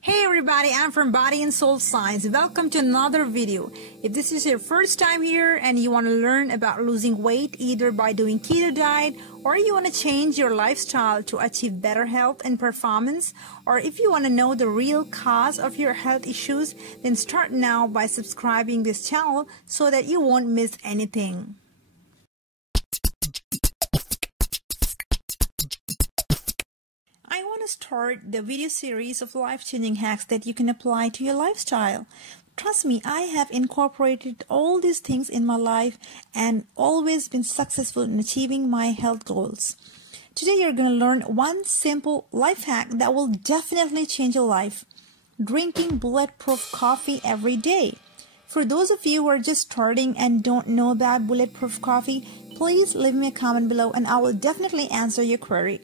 Hey everybody, I'm from Body and Soul Science. Welcome to another video. If this is your first time here and you want to learn about losing weight either by doing keto diet or you want to change your lifestyle to achieve better health and performance, or if you want to know the real cause of your health issues, then start now by subscribing this channel so that you won't miss anything. I want to start the video series of life-changing hacks that you can apply to your lifestyle. Trust me, I have incorporated all these things in my life and always been successful in achieving my health goals. Today you're going to learn one simple life hack that will definitely change your life. Drinking bulletproof coffee every day. For those of you who are just starting and don't know about bulletproof coffee, please leave me a comment below and I will definitely answer your query.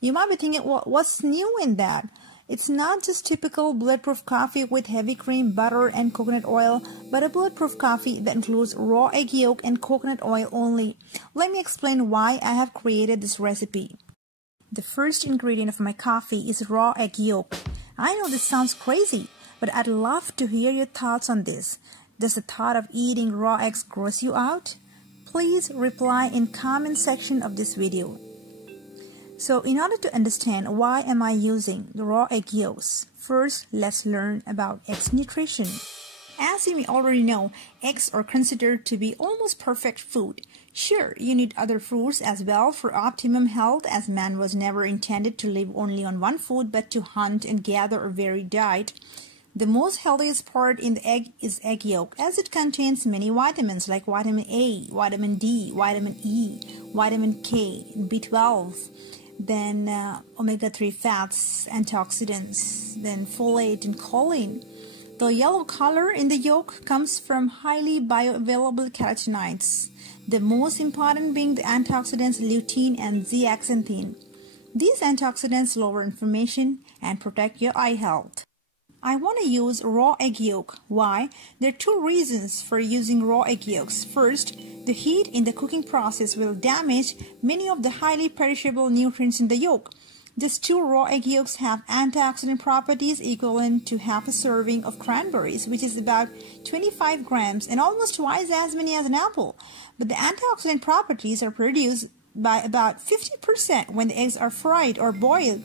You might be thinking, well, what's new in that? It's not just typical bulletproof coffee with heavy cream, butter, and coconut oil, but a bulletproof coffee that includes raw egg yolk and coconut oil only. Let me explain why I have created this recipe. The first ingredient of my coffee is raw egg yolk. I know this sounds crazy, but I'd love to hear your thoughts on this. Does the thought of eating raw eggs gross you out? Please reply in comment section of this video. So in order to understand why am I using the raw egg yolks, first let's learn about eggs nutrition. As you may already know, eggs are considered to be almost perfect food. Sure, you need other foods as well for optimum health, as man was never intended to live only on one food but to hunt and gather a varied diet. The most healthiest part in the egg is egg yolk, as it contains many vitamins like vitamin A, vitamin D, vitamin E, vitamin K, B12. Then omega-3 fats, antioxidants, then folate and choline. The yellow color in the yolk comes from highly bioavailable carotenoids, the most important being the antioxidants lutein and zeaxanthin. These antioxidants lower inflammation and protect your eye health. I want to use raw egg yolk. Why? There are two reasons for using raw egg yolks. First, the heat in the cooking process will damage many of the highly perishable nutrients in the yolk. Just 2 raw egg yolks have antioxidant properties equivalent to half a serving of cranberries, which is about 25 grams and almost twice as many as an apple. But the antioxidant properties are produced by about 50% when the eggs are fried or boiled,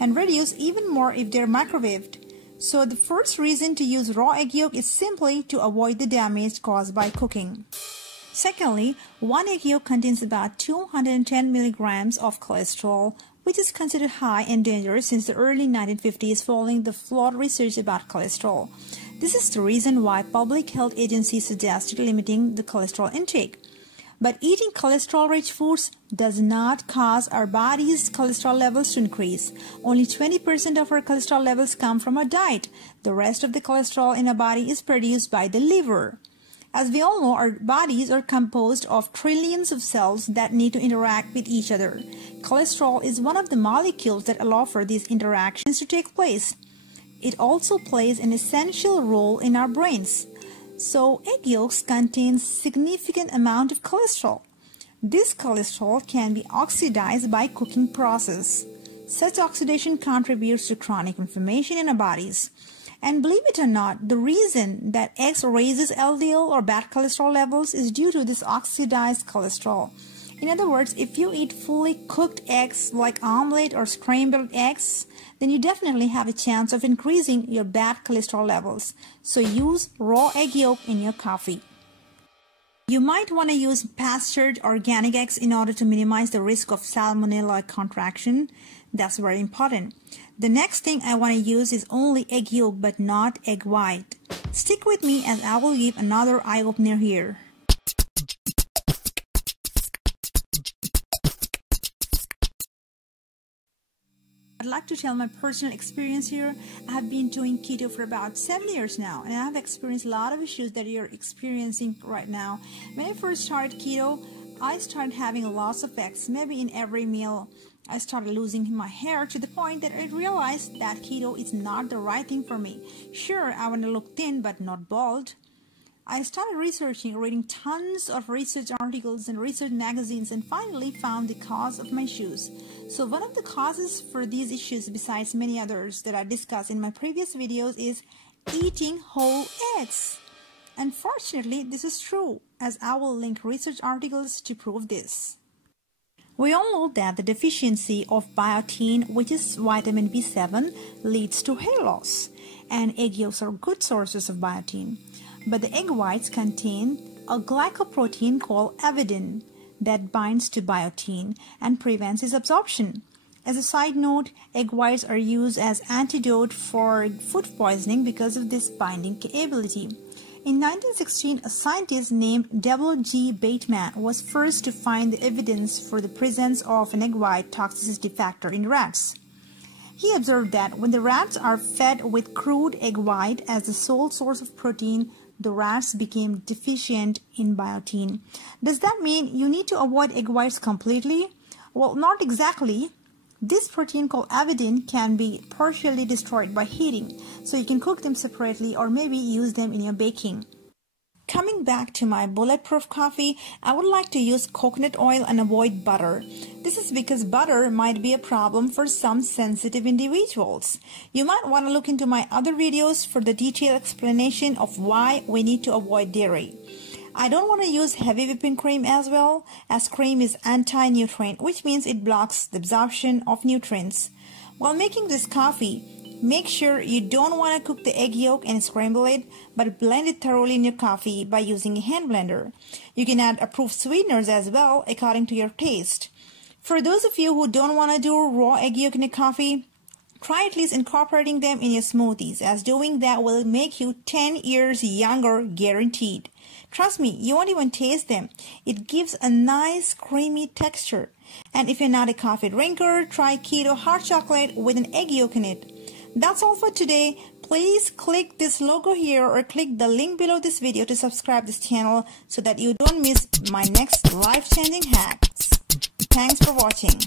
and reduce even more if they're microwaved. So the first reason to use raw egg yolk is simply to avoid the damage caused by cooking. Secondly, 1 egg yolk contains about 210 milligrams of cholesterol, which is considered high and dangerous since the early 1950s following the flawed research about cholesterol. This is the reason why public health agencies suggested limiting the cholesterol intake. But eating cholesterol-rich foods does not cause our body's cholesterol levels to increase. Only 20% of our cholesterol levels come from our diet. The rest of the cholesterol in our body is produced by the liver. As we all know, our bodies are composed of trillions of cells that need to interact with each other. Cholesterol is one of the molecules that allow for these interactions to take place. It also plays an essential role in our brains. So egg yolks contain significant amount of cholesterol. This cholesterol can be oxidized by cooking process. Such oxidation contributes to chronic inflammation in our bodies. And believe it or not, the reason that eggs raises LDL or bad cholesterol levels is due to this oxidized cholesterol. In other words, if you eat fully cooked eggs like omelette or scrambled eggs, then you definitely have a chance of increasing your bad cholesterol levels. So use raw egg yolk in your coffee. You might want to use pastured organic eggs in order to minimize the risk of salmonella contraction. That's very important. The next thing I want to use is only egg yolk but not egg white. Stick with me as I will give another eye-opener here. I'd like to tell my personal experience here. I have been doing keto for about 7 years now, and I have experienced a lot of issues that you're experiencing right now. When I first started keto, I started having lots of effects, maybe in every meal. I started losing my hair to the point that I realized that keto is not the right thing for me. Sure, I want to look thin but not bald. I started researching, reading tons of research articles and research magazines, and finally found the cause of my issues. So one of the causes for these issues, besides many others that I discussed in my previous videos, is eating whole eggs. Unfortunately, this is true, as I will link research articles to prove this. We all know that the deficiency of biotin, which is vitamin B7, leads to hair loss, and egg yolks are good sources of biotin. But the egg whites contain a glycoprotein called avidin that binds to biotin and prevents its absorption. As a side note, egg whites are used as antidote for food poisoning because of this binding ability. In 1916, a scientist named W.G. Bateman was first to find the evidence for the presence of an egg white toxicity factor in rats. He observed that when the rats are fed with crude egg white as the sole source of protein, the rats became deficient in biotin. Does that mean you need to avoid egg whites completely? Well, not exactly. This protein called avidin can be partially destroyed by heating, so you can cook them separately or maybe use them in your baking. Coming back to my bulletproof coffee, I would like to use coconut oil and avoid butter. This is because butter might be a problem for some sensitive individuals. You might want to look into my other videos for the detailed explanation of why we need to avoid dairy. I don't want to use heavy whipping cream as well, as cream is anti-nutrient, which means it blocks the absorption of nutrients. While making this coffee, make sure you don't want to cook the egg yolk and scramble it, but blend it thoroughly in your coffee by using a hand blender. You can add approved sweeteners as well, according to your taste. For those of you who don't want to do raw egg yolk in your coffee, try at least incorporating them in your smoothies, as doing that will make you 10 years younger, guaranteed. Trust me, you won't even taste them. It gives a nice creamy texture. And if you're not a coffee drinker, try keto hot chocolate with an egg yolk in it. That's all for today. Please click this logo here or click the link below this video to subscribe this channel so that you don't miss my next life-changing hacks. Thanks for watching.